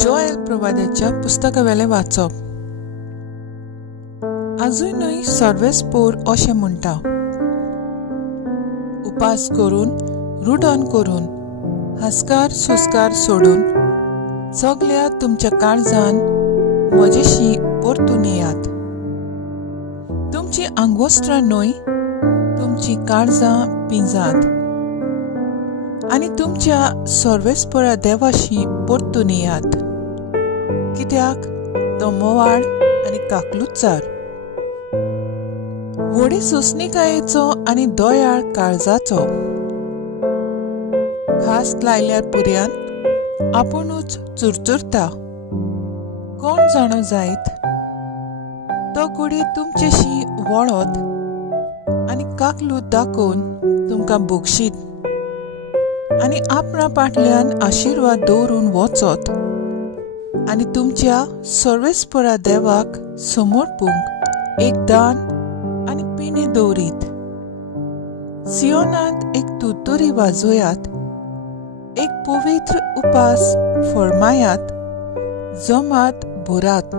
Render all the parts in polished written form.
Joel प्रवाद्याच्या पुस्तकावेले वाचप. आजूनय सर्वेस्पोर अशें म्हणटा, उपास करून, रुडण करून, हास्कार सुस्कार सोडून सगल्या तुमच्या काळजान म्हजेशी परतून येयात. तुमची आंगोस्त्रां न्हय, तुमची काळजां पिंजात आनी तुमच्या सर्वेस्परा देवाशी परतून येयात, कित्याक तो मोवाळ आनी काकलुचार, व्हडी सोंसणिकायेचो आनी दोयाळ काळजाचो. खास लायल्यार पुर्यान आपुणूच चुरचुरता. कोण जाणो जायत, तो कुडी तुमचेशी वळत आनी काकलूत दाखोवन तुमकां बोगशीत आनी आपणा फाटल्यान आशिर्वाद दवरून वचत आनी तुमच्या सर्वेस्परा देवाक समर्पूंक एक दान आनी पिणे दवरीत. सियोनांत एक तुतुरी वाजोयात, एक पवित्र उपास फळमायात, जमात भरात.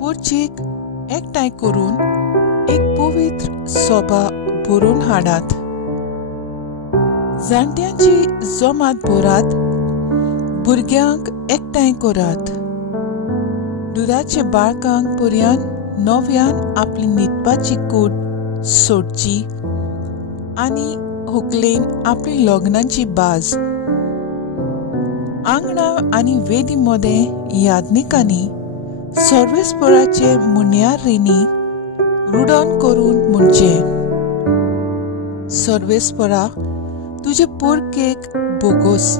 पुर्चीक एकठांय करून एक पवित्र सभा भरून हाडात. जाणट्यांची जमात भरात, भुरग्यांक एकठांय करात. दुदाच्या बाळकांक पुर्यान नव्यान आपली न्हिदपाची कूड सोडची आनी व्हंकलेन आपली लग्नाची बाज. आंगणा आनी वेदी मदें यादनिकांनी सर्वेस्पराचे मुन्यारींनी रुडण करून म्हणचे, सर्वेस्परा, तुजे पोरकेक बोगोस.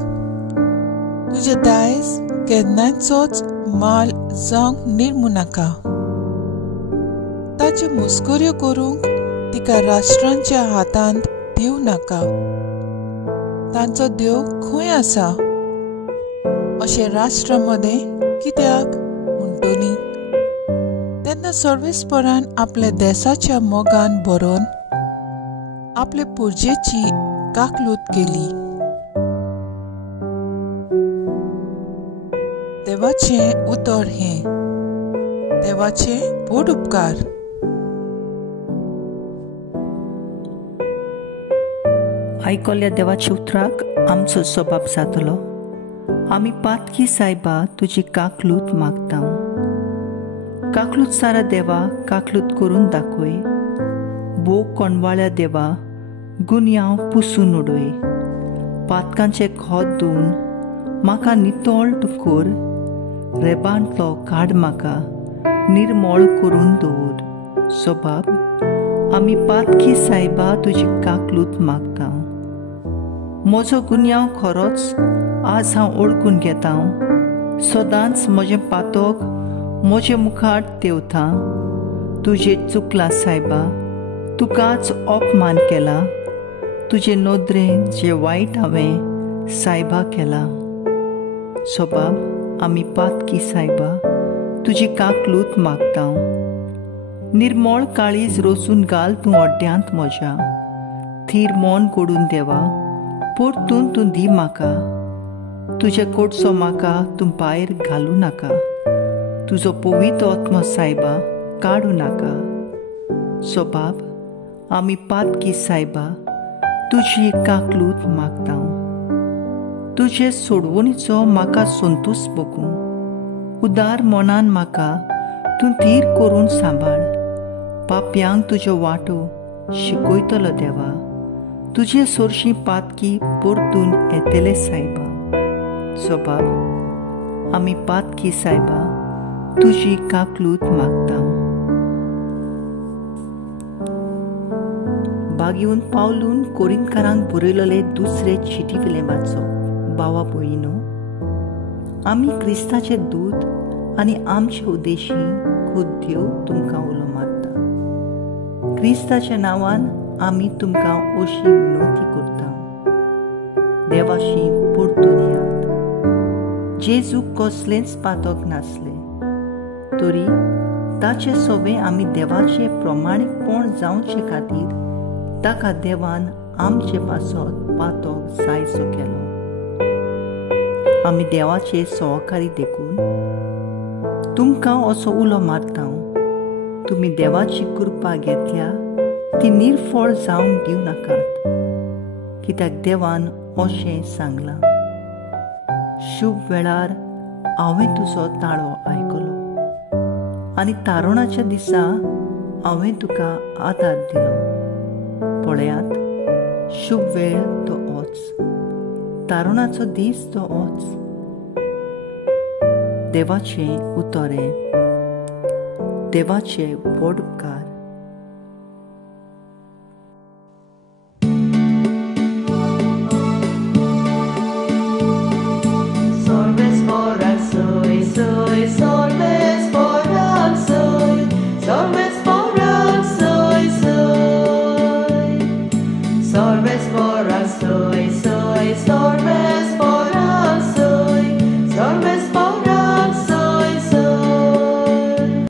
तुजे दायज केन्नाचोच माल जावंक निर्मू नाका. ताच्यो मुस्कुऱ्यो करूंक तिका राष्ट्रांच्या हातांत दिवं नाका. तांचो देव खंय आसा अशें राष्ट्रांमदें कित्याक म्हणटोनी. तेन्ना सर्वेस्परान आपल्या देशाच्या मोगान भरोन आपले पुर्जेची काकलूत केली. देवाचें उतर हें, देवाचे व्हड उपकार. आयकल्ल्या देवाच्या उतराक आमचो सबाब जातलो. आमी पातकी सायबा तुजी काकलूत मागता. काकलूत सारा देवा, काकलूत करून दाखय. बो कोणवाळ्या देवा, गुन्यांव पुसून उडय. पातकांचे खोत धुवन म्हाका नितळ कर. रेबांतलो काड म्हाका निर्मळ करून दवर. सबाब, आमी पातकी सायबा तुजी काकलूत मागता. म्हजो गुन्यांव खरोच आज हांव ओळखून घेता. सदांच म्हजें पातक म्हजे मुखार देंवता. तुजें चुकलां सायबा, तुकाच अपमान केला. तुजे नदरेन जे वायट हांवें सायबा केला. सबाब, आमी पातकी सायबा तुजी काकलूत मागता. निर्मळ काळीज रोसून घाल तूं ओड्ड्यांत म्हज्या. थीर मन कोडून देवा, परतून तूं दी म्हाका. तुजे कोडसो म्हाका तूं भायर घालूं नाका. तुजो पवित्र आत्मा सायबा काडूं नाका. सबाब, आमी पातकी सायबा तुजी काकलूत मागता. तुजे सोडवणीचो म्हाका संतोश भोगूं. उदार मनान म्हाका तूं थीर करून सांबाळ. पाप्यांक तुजो वाटो शिकयतलो देवा. तुजे सोरशीं पातकी परतून येतले सायबा. सबाब, आमी पातकी सायबा तुजी काकलूत मागता. बागेवन पावलून कोरिंतकारांक बरयलेले दुसरे चिटीवेले वाचप. भावा भयणो, आमी क्रिस्ताचे दूत आनी आमचे उद्देशी खुद देव तुमकां उलो मारता. क्रिस्ताच्या नांवान आमी तुमकां अशी विनवती करता, देवाशी परतून येयात. जेजूक कसलेंच पातक नासलें, तरी ताचे सोबे आमी देवाचे प्रमाणीकपण जावचे खातीर ताका देवान आमचे पासत पातक जायचो केलो. आमी देवाचे सहकारी देखून तुमकां असो उलो मारता, तुमी देवाची कृपा घेतल्या ती निर्फळ जावंक दिवं नाकात, कित्याक देवान अशें सांगलां, शुभ वेळार हांवें तुजो ताळो आयकलो आनी तारुणाच्या दिसा हांवें तुका आदार दिलो. पळयात, शुभ वेळ तो होच, तारुणाचो दीस तो होच. देवाचें उतोरें, देवाचे व्हड उपकार.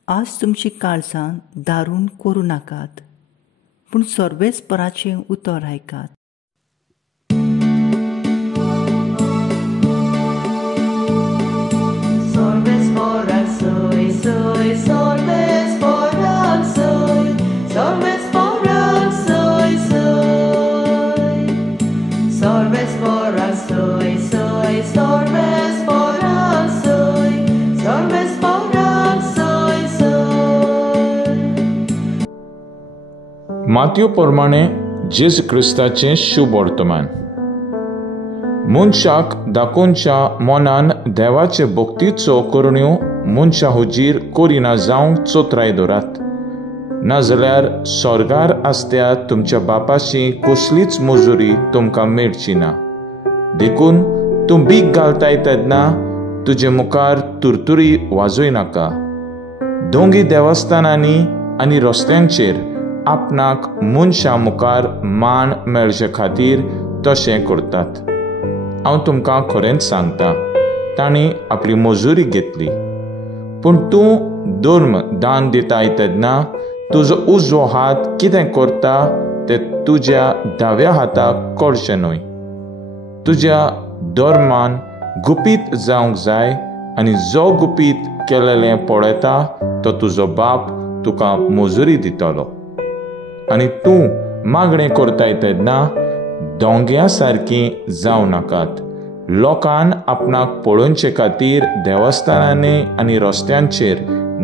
आज तुमची काळजां दारून करूं नाकात, पूण सर्वेस्पराचें उतर आयकात. माथ्यू प्रमाणे जेजू क्रिस्ताचें शुभ वर्तमान. मनशाक दाखोवच्या मनान देवाचे भक्तीचो करुण्यो मनशा हुजीर करिना जावंक चोत्राय दवरात, नाजाल्यार स्वर्गार आसत्या तुमच्या बापाची कसलीच मजुरी तुमकां मेळची ना. देखून तूं भीक घालताय तेन्ना तुजे मुखार तुरतुरी वाजोय नाका. दोंगी देवस्थानांनी आनी रस्त्यांचेर आपणाक मनशा मुखार मान मेळचे खातीर तशें करतात. हांव तुमकां खरेंच सांगता, तांणी आपली मजुरी घेतली. पूण तूं धर्म दान दिताय तेन्ना तुजो उजवो हात कितें करता तें तुज्या दाव्या हाताक कळचें न्हय. तुज्या धर्मान गुपीत जावंक जाय, आनी जो गुपीत केलेलें पळयता तो तुजो बाप तुका मजुरी दितलो. आनी तूं मागणें करताय तेन्ना दोंग्या सारकीं जावं नाकात. लोकांन आपणाक पळोवचे खातीर देवस्थानांनी आनी रस्त्यांचेर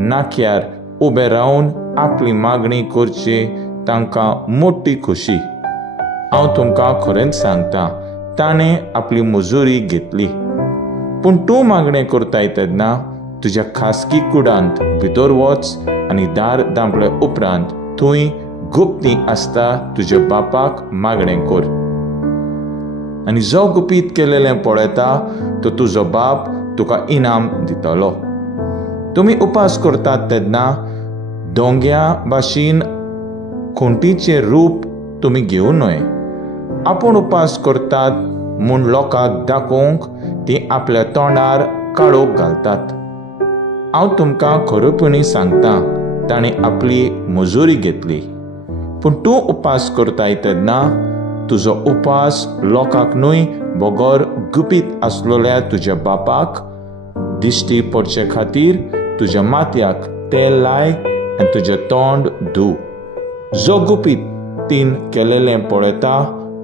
नाक्यार उबे रावन आपली मागणी करची तांकां मोठी खुशी. हांव तुमकां खरेंच सांगता, ताणें आपली मजुरी घेतली. पूण तूं मागणें करताय तेन्ना तुज्या खासगी कुडांत भितर वच आनी दार धांपले उपरांत थंय गुप्ती आसता तुज्या बापाक मागणें कर. आनी जो गुपीत केलेलें पळयता तो तुजो बाप तुका इनाम दितलो. तुमी उपास करतात तेन्ना दोंग्या भाशेन खुंटीचें रूप तुमी घेवं न्हय. आपूण उपास करतात म्हूण लोकांक दाखोवंक ती आपल्या तोंडार काळोख घालतात. हांव तुमकां खरेपणी सांगता, ताणें आपली मजुरी घेतली. पूण तूं उपास करताय तेन्ना तुजो उपास लोकांक न्हय, बगर गुपीत आसलोल्या तुज्या बापाक दिश्टी पडचे खातीर तुज्या माथ्याक तेल लाय आनी तुजें तोंड धुव. जो गुपीत तीन केलेलें पळयता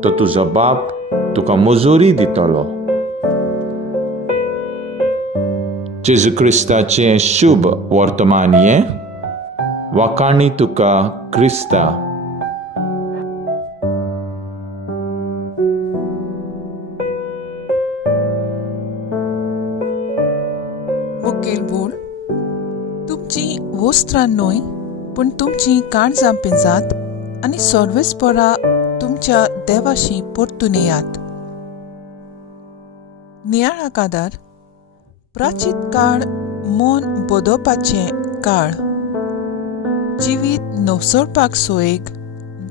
तो तुजो बाप तुका मजुरी दितलो. जेजू क्रिस्ताचें शुभ वर्तमान हें. वाखाणी तुका क्रिस्ता. मुखेल बोल. तुमची वस्त्रां न्हय, पूण तुमची काळजां पिंजात आनी सर्वेस्परा तुमच्या देवाशी परतून येयात. नियाळा आदार. प्राचीन काळ मन बदोवपाचें काळ. जिवीत नवसळपाक सोयेक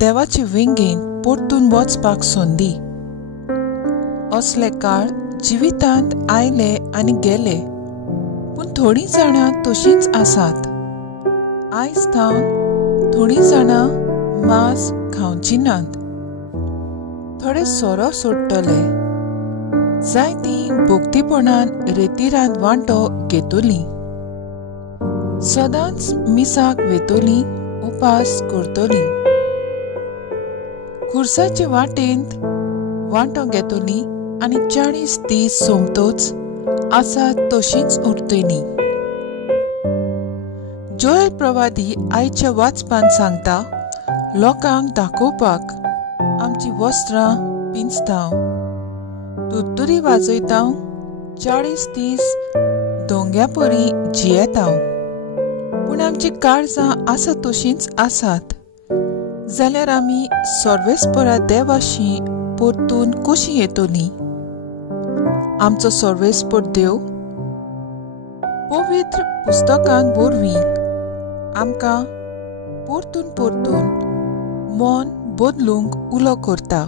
देवाचे विंगेन परतून वचपाक संदी. असले काळ जिवितांत आयले आनी गेले, पूण थोडीं जाणां तशींच आसात. आयज थावन थोडीं जाणां मांस खावची नात. थोडे सोरो सोडटले, जायतीं भोगतीपणान रेतीरांत वांटो घेतली, सदांच मिसाक वेतली, उपास करतली, खुर्साचे वाटेंत वांटो घेतली आनी 40 दीस सोमतोच आसा तशींच उरतली. जोएल प्रवादी आयच्या वाचपान सांगता, लोकांक दाखोवपाक आमची वस्त्रां पिंजतांव, तुतुरी वाजयतांव, 40 दीस दोंग्या परी जियेतांव. पूण आमची काळजां आसा तशींच आसात जाल्यार आमी सर्वेस्परा देवाशी परतून कशी येतली? आमचो सर्वेस्पर देव पवित्र पुस्तकांत वरवीं आमकां परतून मन बदलूंक उलो करता,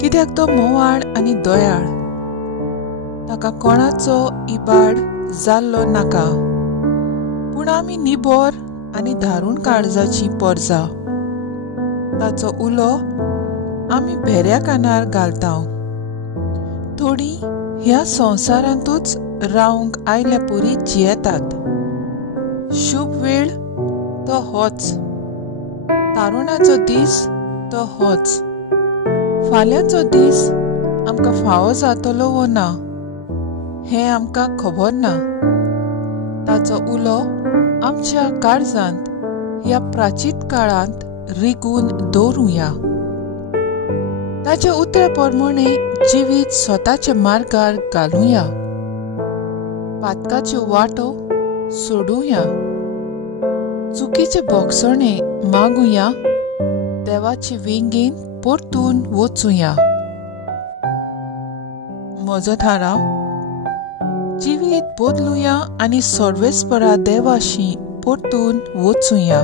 कित्याक तो मोवाळ आनी दयाळ. ताका कोणाचो इबाड जाल्लो नाका, पूण आमी निबोर आनी धारून काळजाची परजा. ताचो उलो आमी भेऱ्या कानार घालतांव. थोडीं ह्या संवसारांतूच रावंक आयल्या परी जियेतात. शुभ वेळ तो होच, तारुणाचो दीस तो होच. फाल्यांचो दीस आमकां फावो जातलो वो ना हें आमकां खबर ना. ताचो उलो आमच्या काळजांत ह्या प्राचीत काळांत रिगून दवरुया. ताच्या उतरा प्रमाणे जिवीत स्वताच्या मार्गार घालुया, पातकाच्यो वाटो सोडुया, चुकीचे भोगसणे मागुया, देवाचे विंगेन परतून वचुया. म्हजो थाराव, जिवीत बदलुया आनी सर्वेस्परा देवाशी परतून वचुया.